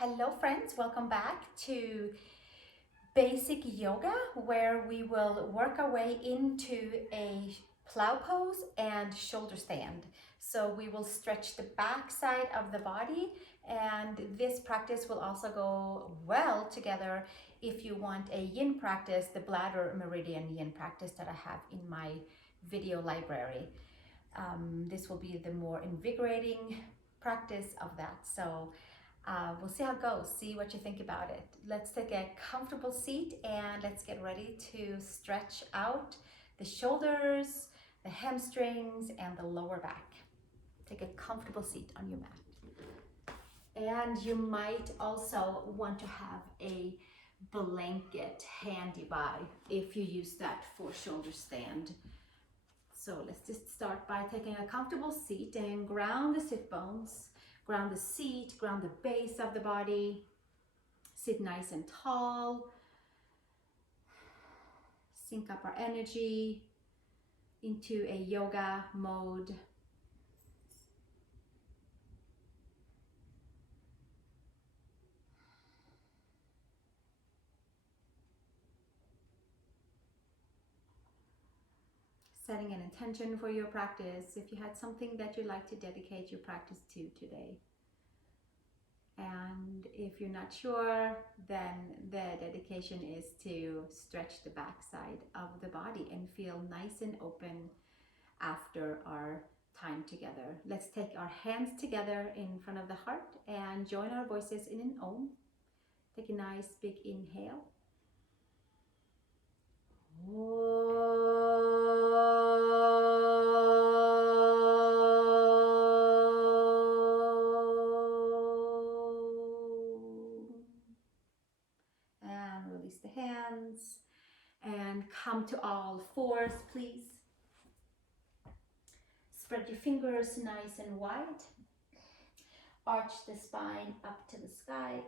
Hello friends, welcome back to basic yoga where we will work our way into a plow pose and shoulder stand. So we will stretch the back side of the body, and this practice will also go well together if you want a yin practice, the bladder meridian yin practice that I have in my video library. This will be the more invigorating practice of that. So we'll see how it goes, see what you think about it. Let's take a comfortable seat and let's get ready to stretch out the shoulders, the hamstrings, and the lower back. Take a comfortable seat on your mat. And you might also want to have a blanket handy by if you use that for shoulder stand. So let's just start by taking a comfortable seat and ground the sit bones. Ground the seat, ground the base of the body. Sit nice and tall. Sync up our energy into a yoga mode. Setting an intention for your practice. If you had something that you'd like to dedicate your practice to today. And if you're not sure, then the dedication is to stretch the backside of the body and feel nice and open after our time together. Let's take our hands together in front of the heart and join our voices in an Om. Take a nice big inhale. And release the hands and come to all fours, please. Spread your fingers nice and wide. Arch the spine up to the sky.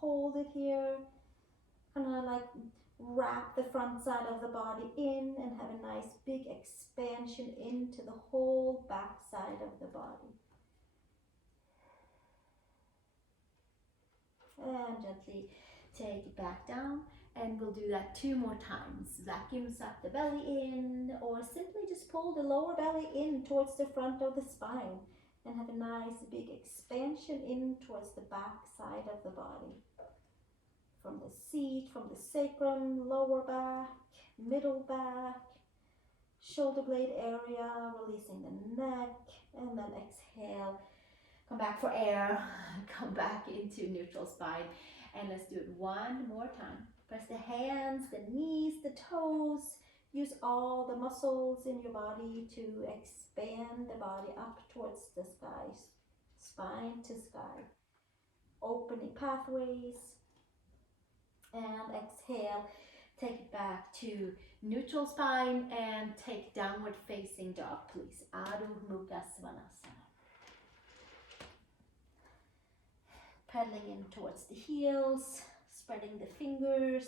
Hold it here. Kind of like wrap the front side of the body in and have a nice big expansion into the whole back side of the body. And gently take it back down, and we'll do that 2 more times. Vacuum suck the belly in, or simply just pull the lower belly in towards the front of the spine and have a nice big expansion in towards the back side of the body. From the seat, from the sacrum, lower back, middle back, shoulder blade area, releasing the neck, and then exhale. Come back for air, come back into neutral spine, and let's do it 1 more time. Press the hands, the knees, the toes. Use all the muscles in your body to expand the body up towards the skies, spine to sky. Opening pathways. And exhale, take it back to neutral spine and take downward facing dog, please. Adho Mukha Svanasana. Pedaling in towards the heels, spreading the fingers,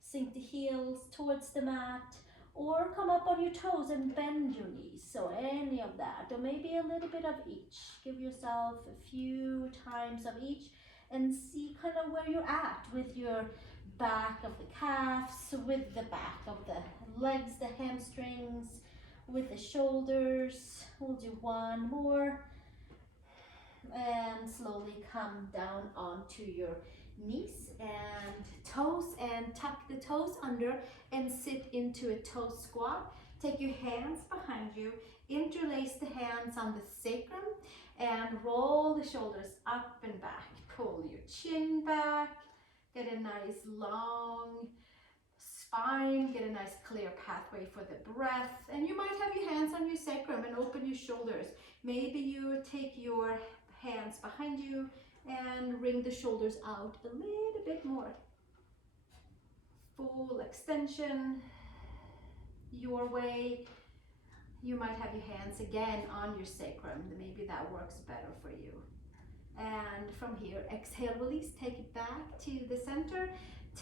sink the heels towards the mat, or come up on your toes and bend your knees. So any of that, or maybe a little bit of each. Give yourself a few times of each and see kind of where you're at with your back of the calves, with the back of the legs, the hamstrings, with the shoulders. We'll do 1 more. And slowly come down onto your knees and toes, and tuck the toes under and sit into a toe squat. Take your hands behind you, interlace the hands on the sacrum, and roll the shoulders up and back. Pull your chin back, get a nice long spine, get a nice clear pathway for the breath. And you might have your hands on your sacrum and open your shoulders. Maybe you take your hands behind you and wring the shoulders out a little bit more. Full extension your way. You might have your hands again on your sacrum. Maybe that works better for you. And from here, exhale, release, take it back to the center.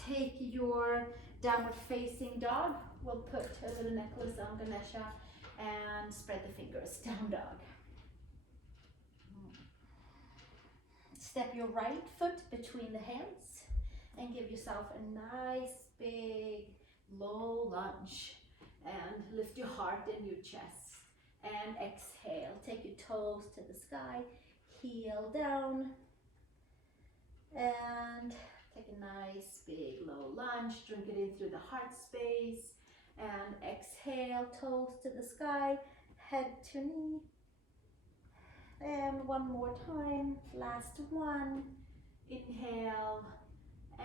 Take your downward facing dog. We'll put a little necklace on Ganesha and spread the fingers, down dog. Step your right foot between the hands and give yourself a nice big low lunge. And lift your heart and your chest. And exhale, take your toes to the sky, heel down. And take a nice big low lunge, drink it in through the heart space. And exhale, toes to the sky, head to knee. And one more time, last one. Inhale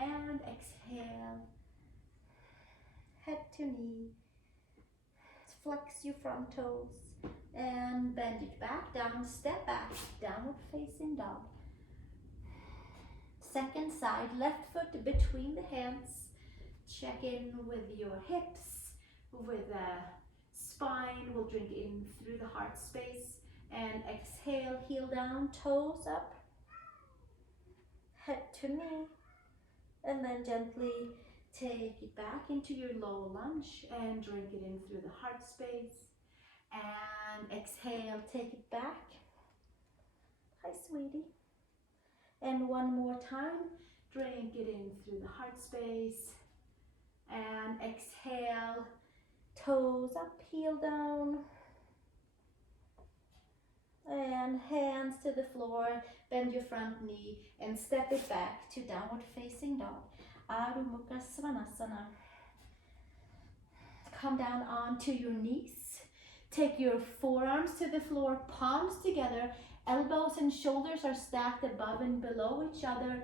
and exhale. Head to knee. Flex your front toes and bend it back down, step back, downward facing dog. Second side, left foot between the hands. Check in with your hips, with the spine. We'll drink in through the heart space. And exhale, heel down, toes up, head to knee. And then gently take it back into your low lunge and drink it in through the heart space. And exhale, take it back. Hi, sweetie. And one more time, drink it in through the heart space. And exhale, toes up, heel down. And hands to the floor, bend your front knee and step it back to downward facing dog. Adho Mukha Svanasana. Come down onto your knees. Take your forearms to the floor, palms together. Elbows and shoulders are stacked above and below each other.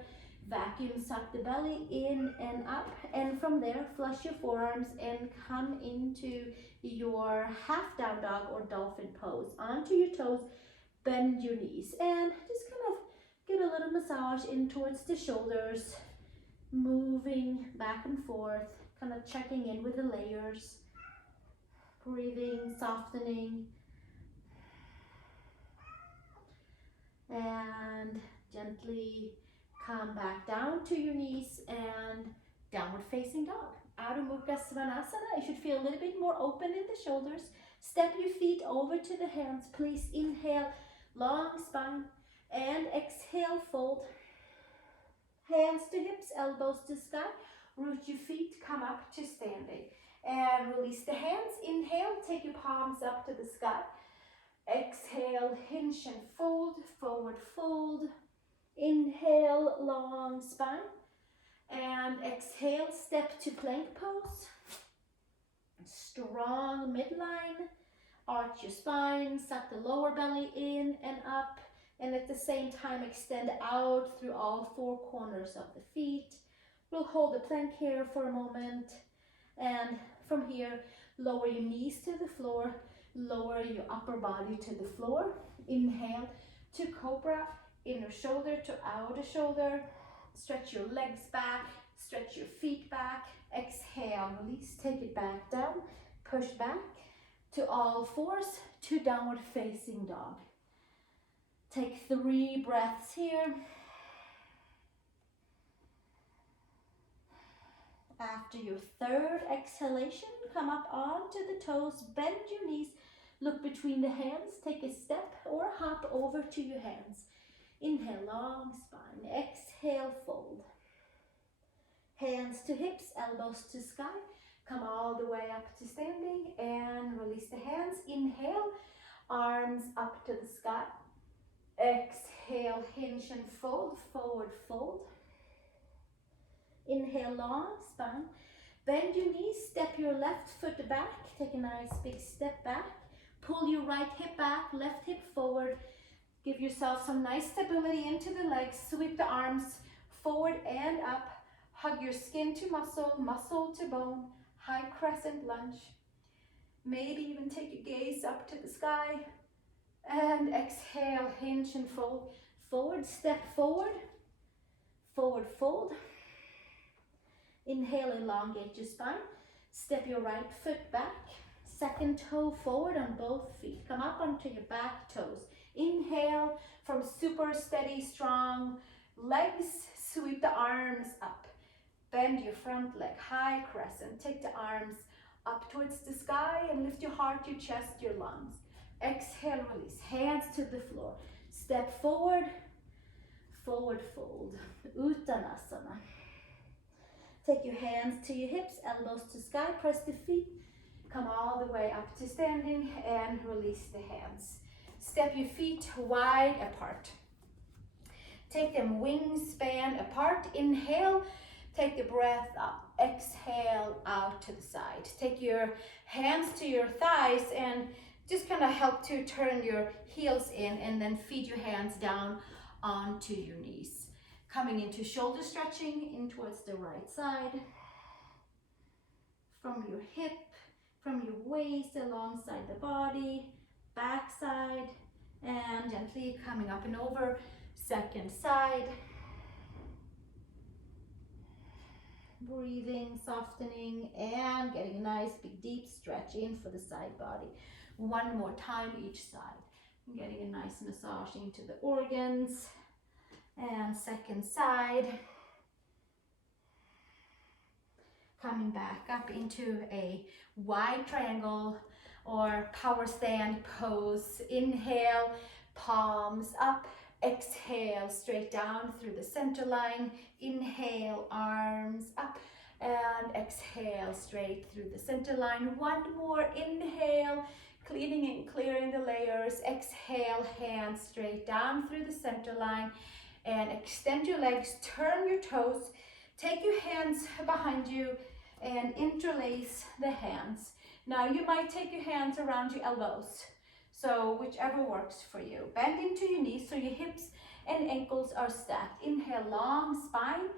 Vacuum suck the belly in and up. And from there, flush your forearms and come into your half down dog or dolphin pose. Onto your toes, bend your knees. And just kind of get a little massage in towards the shoulders. Moving back and forth, kind of checking in with the layers. Breathing, softening. And gently come back down to your knees and downward facing dog. Adho Mukha Svanasana. You should feel a little bit more open in the shoulders. Step your feet over to the hands. Please inhale, long spine. And exhale, fold. Hands to hips, elbows to sky. Root your feet, come up to standing. And release the hands. Inhale, take your palms up to the sky. Exhale, hinge and fold, forward fold. Inhale, long spine. And exhale, step to plank pose. Strong midline. Arch your spine, suck the lower belly in and up. And at the same time, extend out through all four corners of the feet. We'll hold the plank here for a moment. And from here, lower your knees to the floor. Lower your upper body to the floor. Inhale to cobra. Inner shoulder to outer shoulder. Stretch your legs back. Stretch your feet back. Exhale, release. Take it back down. Push back to all fours to downward facing dog. Take 3 breaths here. After your third exhalation, come up onto the toes, bend your knees, look between the hands, take a step or hop over to your hands. Inhale, long spine. Exhale, fold. Hands to hips, elbows to sky. Come all the way up to standing and release the hands. Inhale, arms up to the sky. Exhale, hinge and fold, forward fold. Inhale, long spine. Bend your knees, step your left foot back. Take a nice big step back. Pull your right hip back, left hip forward. Give yourself some nice stability into the legs. Sweep the arms forward and up. Hug your skin to muscle, muscle to bone. High crescent lunge. Maybe even take your gaze up to the sky. And exhale, hinge and fold. Forward, step forward. Forward fold. Inhale, elongate your spine. Step your right foot back. Second toe forward on both feet. Come up onto your back toes. Inhale from super steady, strong legs. Sweep the arms up. Bend your front leg, high crescent. Take the arms up towards the sky and lift your heart, your chest, your lungs. Exhale, release. Hands to the floor. Step forward. forward fold, Uttanasana. Take your hands to your hips, elbows to sky, press the feet, come all the way up to standing and release the hands. Step your feet wide apart. Take them wingspan apart. Inhale, take the breath up. Exhale out to the side. Take your hands to your thighs and just kind of help to turn your heels in, and then feed your hands down onto your knees. Coming into shoulder stretching in towards the right side. From your hip, from your waist alongside the body, back side, and gently coming up and over, second side. Breathing, softening, and getting a nice big deep stretch in for the side body. One more time each side. Getting a nice massage into the organs. And second side. Coming back up into a wide triangle or power stand pose. Inhale, palms up. Exhale, straight down through the center line. Inhale, arms up. And exhale, straight through the center line. One more. Inhale, cleaning and clearing the layers. Exhale, hands straight down through the center line. And extend your legs, turn your toes. Take your hands behind you and interlace the hands. Now you might take your hands around your elbows. So whichever works for you. Bend into your knees so your hips and ankles are stacked. Inhale, long spine.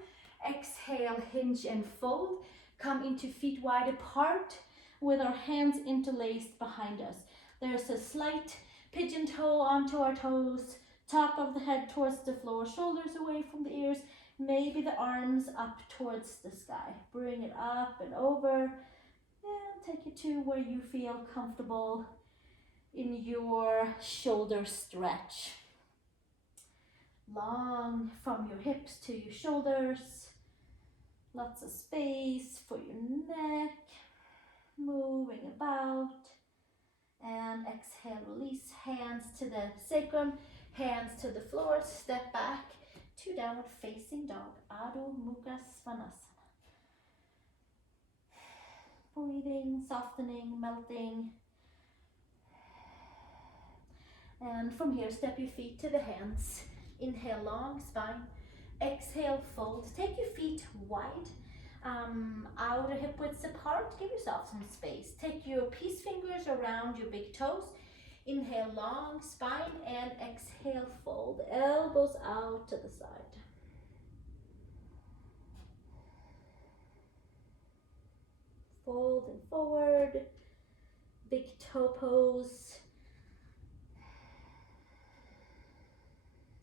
Exhale, hinge and fold. Come into feet wide apart with our hands interlaced behind us. There's a slight pigeon toe onto our toes. Top of the head towards the floor, shoulders away from the ears. Maybe the arms up towards the sky. Bring it up and over. And take it to where you feel comfortable in your shoulder stretch. Long from your hips to your shoulders. Lots of space for your neck. Moving about. And exhale, release. Hands to the sacrum, hands to the floor. Step back to downward facing dog. Adho Mukha Svanasana. Breathing, softening, melting. And from here, step your feet to the hands. Inhale, long spine. Exhale, fold. Take your feet wide. Outer hip widths apart. Give yourself some space. Take your peace fingers around your big toes. Inhale, long spine, and exhale, fold. Elbows out to the side. Fold and forward. Big toe pose.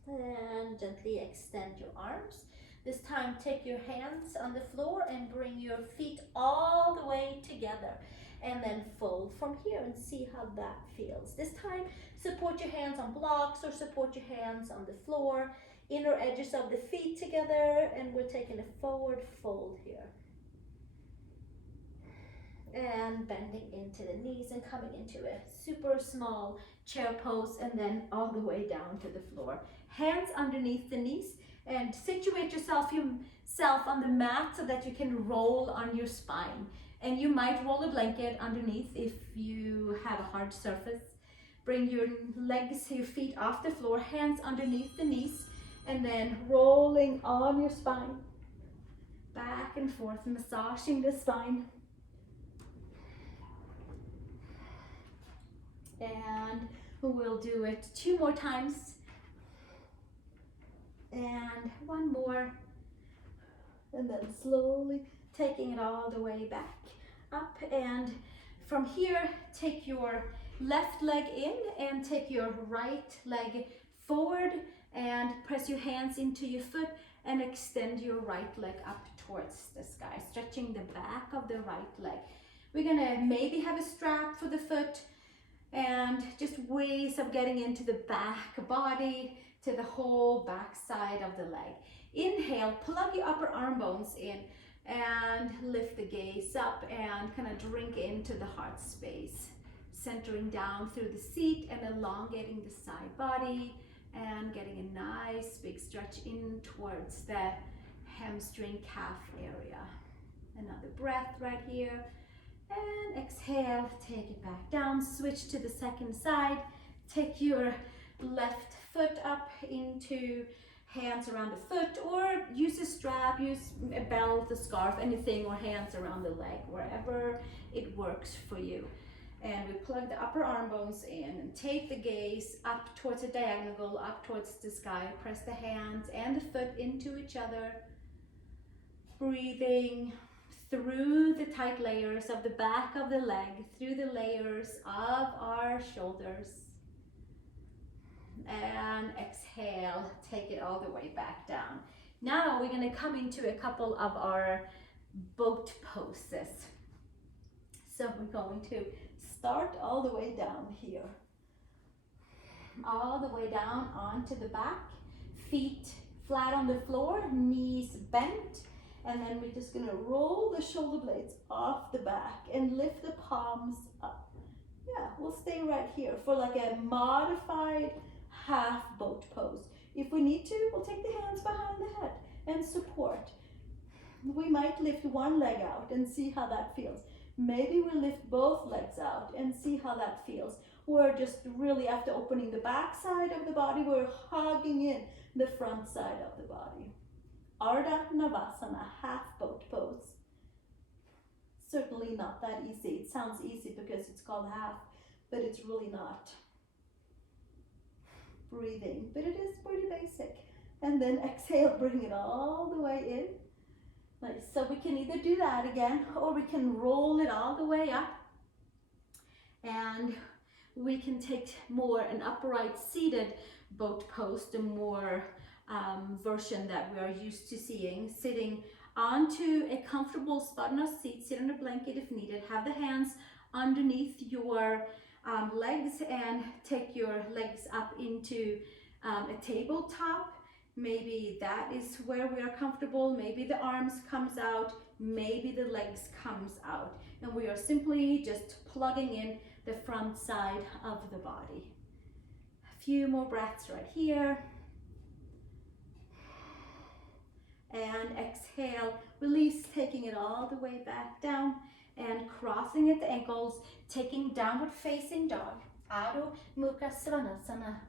And gently extend your arms. This time, take your hands on the floor and bring your feet all the way together. And then fold from here and see how that feels. This time, support your hands on blocks or support your hands on the floor. Inner edges of the feet together, and we're taking a forward fold here. And bending into the knees and coming into a super small chair pose, and then all the way down to the floor. Hands underneath the knees, and situate yourself on the mat so that you can roll on your spine. And you might roll a blanket underneath if you have a hard surface. Bring your legs, your feet off the floor, hands underneath the knees, and then rolling on your spine. Back and forth, massaging the spine. And we'll do it 2 more times. And 1 more. And then slowly taking it all the way back up. And from here, take your left leg in and take your right leg forward and press your hands into your foot and extend your right leg up towards the sky, stretching the back of the right leg. We're gonna maybe have a strap for the foot and just ways of getting into the back body to the whole back side of the leg. Inhale, plug your upper arm bones in and lift the gaze up and kind of drink into the heart space. Centering down through the seat and elongating the side body and getting a nice big stretch in towards the hamstring calf area. Another breath right here. And exhale, take it back down, switch to the second side. Take your left foot up into hands around the foot, or use a strap, use a belt, a scarf, anything, or hands around the leg, wherever it works for you. And we plug the upper arm bones in and take the gaze up towards a diagonal, up towards the sky. Press the hands and the foot into each other. Breathing through the tight layers of the back of the leg, through the layers of our shoulders. And exhale, take it all the way back down. Now we're going to come into a couple of our boat poses. So we're going to start all the way down here. All the way down onto the back, feet flat on the floor, knees bent. And then we're just gonna roll the shoulder blades off the back and lift the palms up. Yeah, we'll stay right here for like a modified half boat pose. If we need to, we'll take the hands behind the head and support. We might lift one leg out and see how that feels. Maybe we lift both legs out and see how that feels. We're just really, after opening the back side of the body, we're hugging in the front side of the body. Ardha Navasana, half boat pose. Certainly not that easy. It sounds easy because it's called half, but it's really not. Breathing, but it is pretty basic. And then exhale, bring it all the way in. Nice. So we can either do that again, or we can roll it all the way up. And we can take more an upright seated boat pose, the more version that we are used to seeing, sitting onto a comfortable spot on a seat, sit on a blanket if needed, have the hands underneath your legs and take your legs up into a tabletop. Maybe that is where we are comfortable, maybe the arms comes out, maybe the legs comes out, and we are simply just plugging in the front side of the body. A few more breaths right here. And exhale, release, taking it all the way back down and crossing at the ankles, taking downward facing dog, Adho Mukha Svanasana.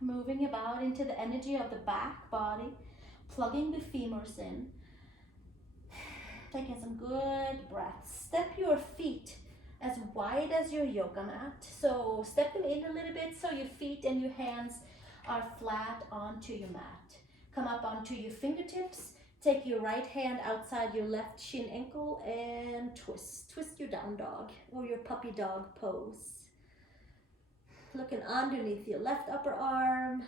Moving about into the energy of the back body, plugging the femurs in, taking some good breaths. Step your feet as wide as your yoga mat. So step them in a little bit so your feet and your hands are flat onto your mat. Come up onto your fingertips. Take your right hand outside your left shin ankle and twist. Twist your down dog or your puppy dog pose. Looking underneath your left upper arm.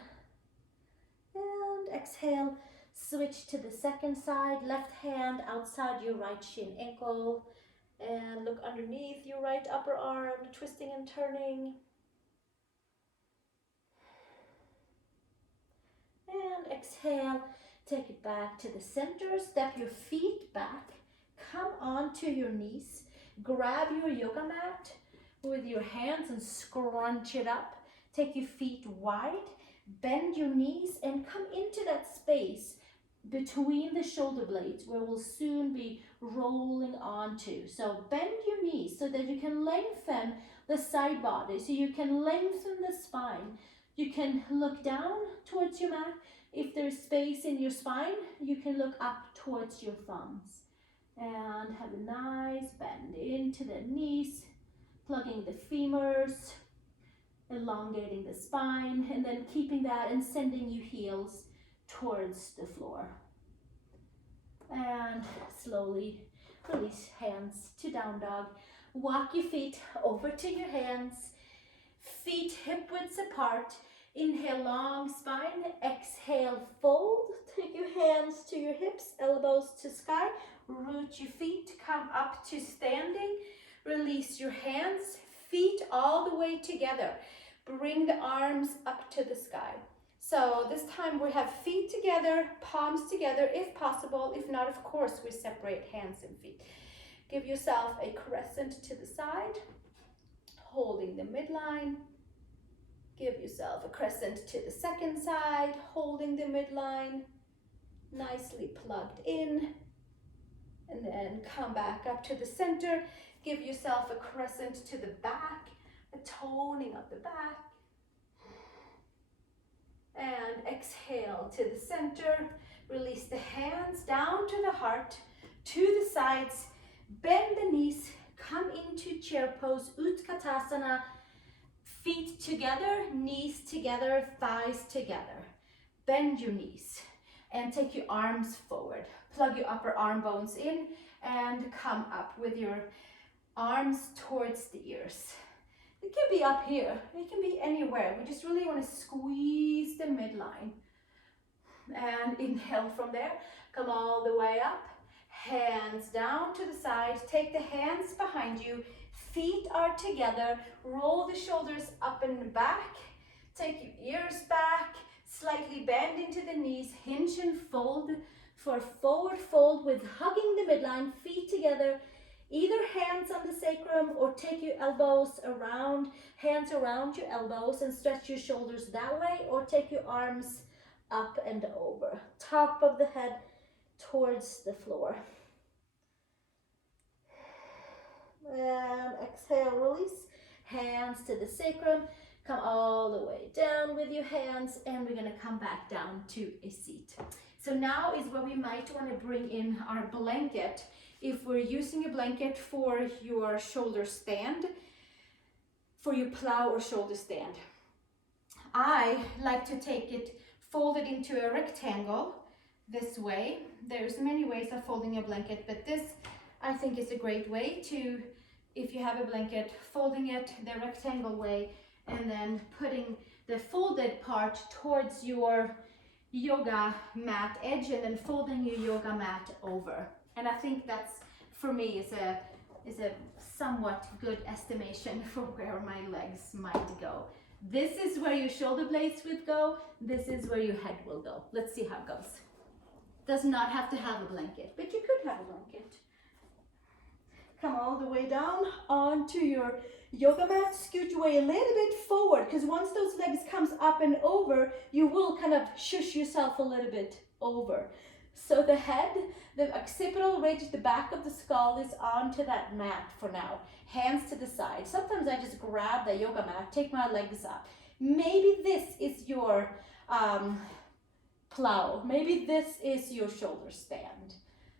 And exhale, switch to the second side. Left hand outside your right shin ankle. And look underneath your right upper arm, twisting and turning. And exhale, take it back to the center. Step your feet back. Come onto your knees. Grab your yoga mat with your hands and scrunch it up. Take your feet wide. Bend your knees and come into that space between the shoulder blades where we'll soon be rolling onto. So bend your knees so that you can lengthen the side body, so you can lengthen the spine. You can look down towards your mat. If there's space in your spine, you can look up towards your thumbs. And have a nice bend into the knees, plugging the femurs, elongating the spine, and then keeping that and sending your heels towards the floor. And slowly release hands to down dog. Walk your feet over to your hands. Feet hip widths apart. Inhale, long spine. Exhale, fold. Take your hands to your hips, elbows to sky. Root your feet, come up to standing. Release your hands, feet all the way together. Bring the arms up to the sky. So this time we have feet together, palms together if possible. If not, of course, we separate hands and feet. Give yourself a crescent to the side. holding the midline. Give yourself a crescent to the second side, holding the midline, nicely plugged in. And then come back up to the center. Give yourself a crescent to the back, a toning of the back. And exhale to the center. Release the hands down to the heart, to the sides. Bend the knees, come into chair pose, Utkatasana. Feet together, knees together, thighs together. Bend your knees and take your arms forward. Plug your upper arm bones in and come up with your arms towards the ears. It can be up here, it can be anywhere. We just really want to squeeze the midline. And inhale from there, come all the way up. Hands down to the side, take the hands behind you. Feet are together, roll the shoulders up and back. Take your ears back, slightly bend into the knees, hinge and fold for forward fold with hugging the midline, feet together. Either hands on the sacrum or take your elbows around, hands around your elbows and stretch your shoulders that way, or take your arms up and over. Top of the head towards the floor. And exhale, release. Hands to the sacrum. Come all the way down with your hands, and we're gonna come back down to a seat. So now is where we might wanna bring in our blanket. If we're using a blanket for your shoulder stand, for your plow or shoulder stand, I like to take it, fold it into a rectangle this way. There's many ways of folding a blanket, but this I think is a great way to, if you have a blanket, folding it the rectangle way and then putting the folded part towards your yoga mat edge and then folding your yoga mat over. And I think that's, for me, is a somewhat good estimation for where my legs might go. This is where your shoulder blades would go. This is where your head will go. Let's see how it goes. Does not have to have a blanket, but you could have a blanket. Come all the way down onto your yoga mat. Scoot your way a little bit forward, because once those legs comes up and over, you will kind of shush yourself a little bit over. So the head, the occipital ridge, the back of the skull is onto that mat for now. Hands to the side. Sometimes I just grab the yoga mat, take my legs up. Maybe this is your plow. Maybe this is your shoulder stand.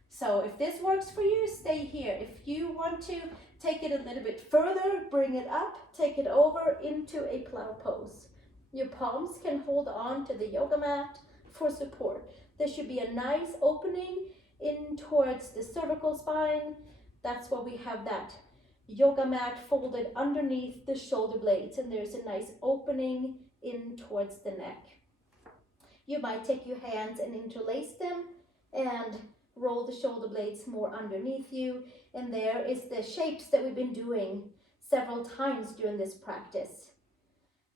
So if this works for you, stay here. If you want to take it a little bit further, bring it up, take it over into a plow pose. Your palms can hold on to the yoga mat for support. There should be a nice opening in towards the cervical spine. That's why we have that yoga mat folded underneath the shoulder blades, and there's a nice opening in towards the neck. You might take your hands and interlace them and roll the shoulder blades more underneath you. And there is the shapes that we've been doing several times during this practice.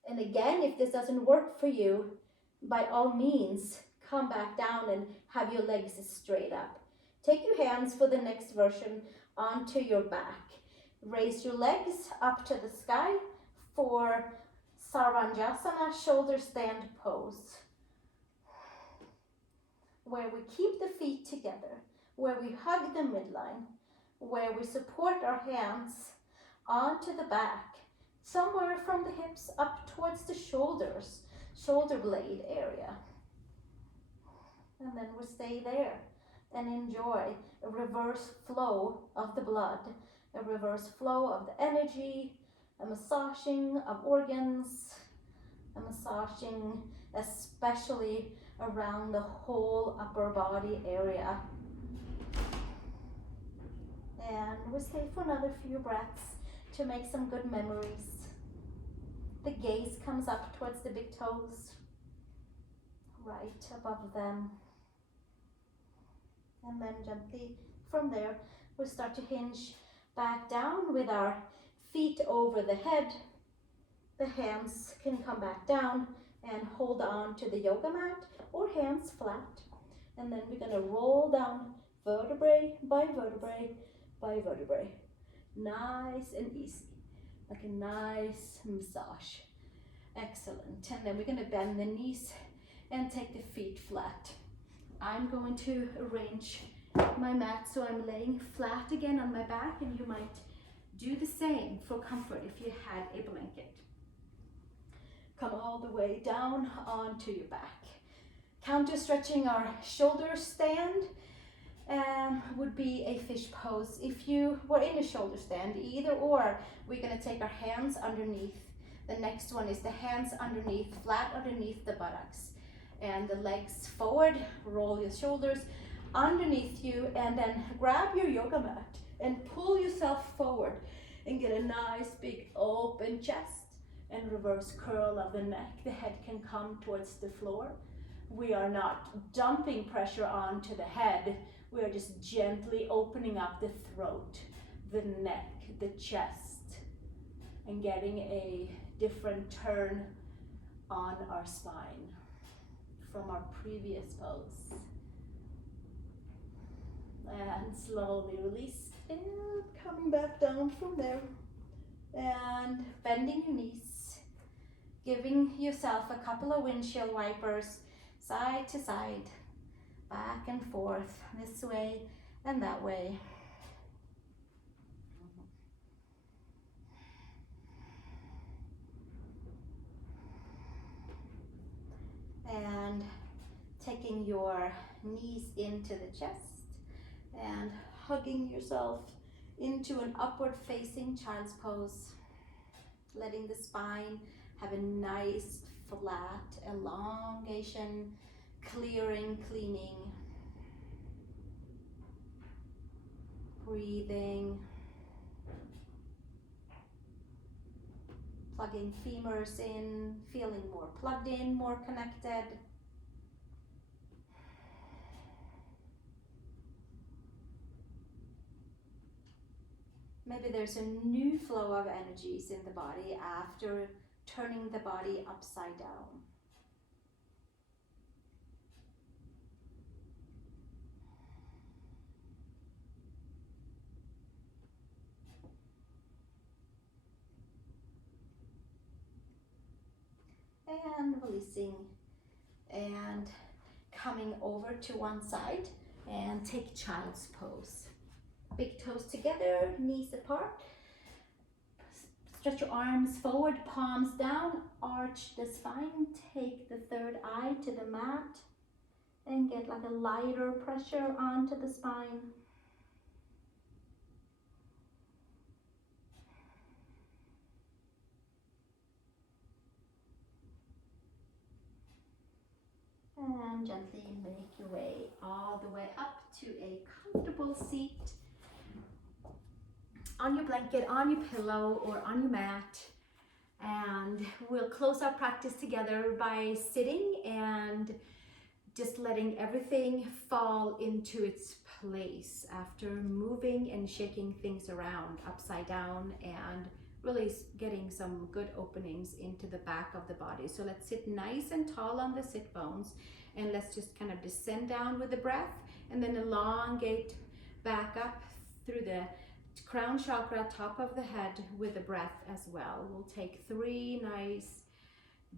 And again, if this doesn't work for you, by all means, come back down and have your legs straight up. Take your hands for the next version onto your back. Raise your legs up to the sky for Sarvangasana, shoulder stand pose, where we keep the feet together, where we hug the midline, where we support our hands onto the back, somewhere from the hips up towards the shoulders, shoulder blade area. And then we stay there and enjoy a reverse flow of the blood, a reverse flow of the energy, a massaging of organs, a massaging especially around the whole upper body area. And we stay for another few breaths to make some good memories. The gaze comes up towards the big toes, right above them. And then gently from there, we start to hinge back down with our feet over the head. The hands can come back down and hold on to the yoga mat or hands flat. And then we're gonna roll down vertebrae by vertebrae by vertebrae. Nice and easy. like a nice massage. Excellent. And then we're going to bend the knees and take the feet flat. I'm going to arrange my mat so I'm laying flat again on my back, and you might do the same for comfort if you had a blanket. Come all the way down onto your back. Counter stretching our shoulder stand would be a fish pose. If you were in a shoulder stand, either or, we're going to take our hands underneath. The next one is the hands underneath, flat underneath the buttocks. And the legs forward, roll your shoulders underneath you, and then grab your yoga mat and pull yourself forward and get a nice big open chest and reverse curl of the neck. The head can come towards the floor. We are not dumping pressure onto the head. We are just gently opening up the throat, the neck, the chest, and getting a different turn on our spine from our previous pose. And slowly release and coming back down from there. And bending your knees, giving yourself a couple of windshield wipers, side to side, back and forth, this way and that way. And taking your knees into the chest and hugging yourself into an upward facing child's pose, letting the spine have a nice flat elongation, clearing, cleaning, breathing, plugging femurs in, feeling more plugged in, more connected. Maybe there's a new flow of energies in the body after turning the body upside down. And releasing and coming over to one side and take child's pose. Big toes together, knees apart. Stretch your arms forward, palms down, arch the spine, take the third eye to the mat and get like a lighter pressure onto the spine. And gently make your way all the way up to a comfortable seat on your blanket, on your pillow, or on your mat. And we'll close our practice together by sitting and just letting everything fall into its place after moving and shaking things around upside down and really getting some good openings into the back of the body. So let's sit nice and tall on the sit bones, and let's just kind of descend down with the breath and then elongate back up through the crown chakra, top of the head, with the breath as well. We'll take 3 nice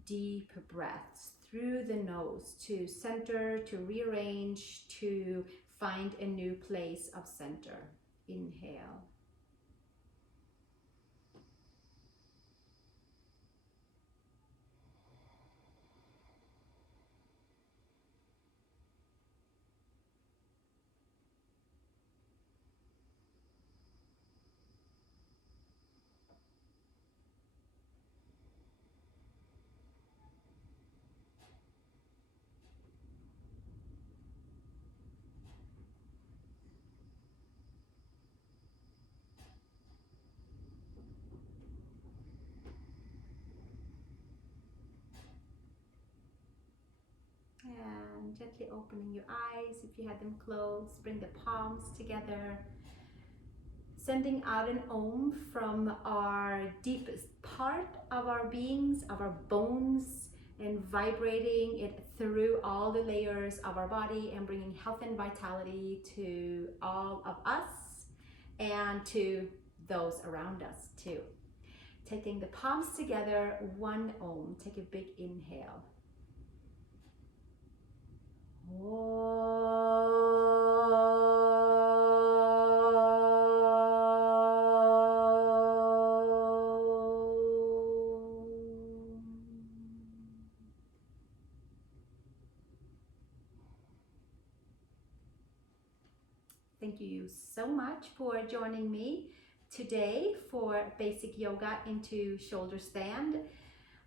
deep breaths through the nose to center, to rearrange, to find a new place of center. Inhale. And gently opening your eyes if you had them closed. Bring the palms together. Sending out an Om from our deepest part of our beings, of our bones, and vibrating it through all the layers of our body and bringing health and vitality to all of us and to those around us too. Taking the palms together, 1 Om. Take a big inhale. Thank you so much for joining me today for basic yoga into shoulder stand.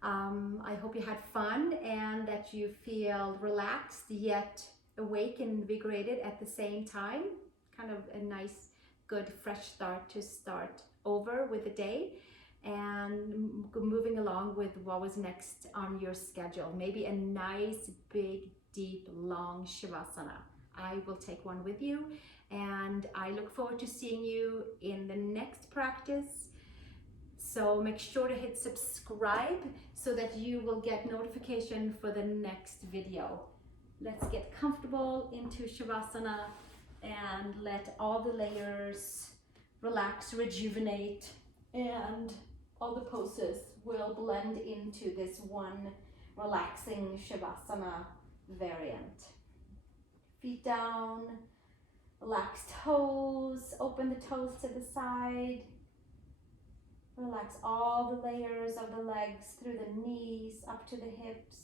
I hope you had fun and that you feel relaxed yet awake and invigorated at the same time. Kind of a nice, good, fresh start to start over with the day and moving along with what was next on your schedule. Maybe a nice, big, deep, long Shavasana. I will take one with you, and I look forward to seeing you in the next practice. So make sure to hit subscribe so that you will get notification for the next video. Let's get comfortable into Shavasana and let all the layers relax, rejuvenate, and all the poses will blend into this one relaxing Shavasana variant. Feet down, relax toes, open the toes to the side. Relax all the layers of the legs through the knees up to the hips.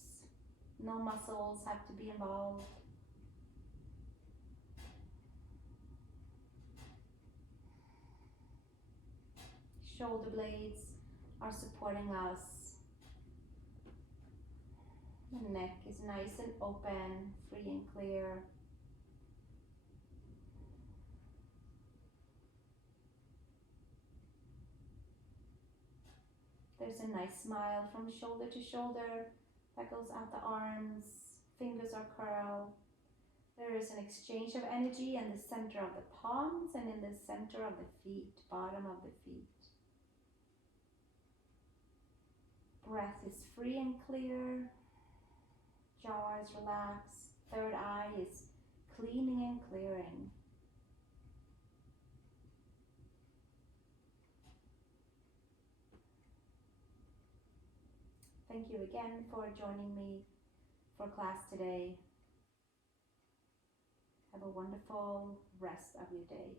No muscles have to be involved. Shoulder blades are supporting us. The neck is nice and open, free and clear. There's a nice smile from shoulder to shoulder that goes out the arms. Fingers are curled. There is an exchange of energy in the center of the palms and in the center of the feet, bottom of the feet. Breath is free and clear. Jaw is relaxed. Third eye is cleaning and clearing. Thank you again for joining me for class today. Have a wonderful rest of your day.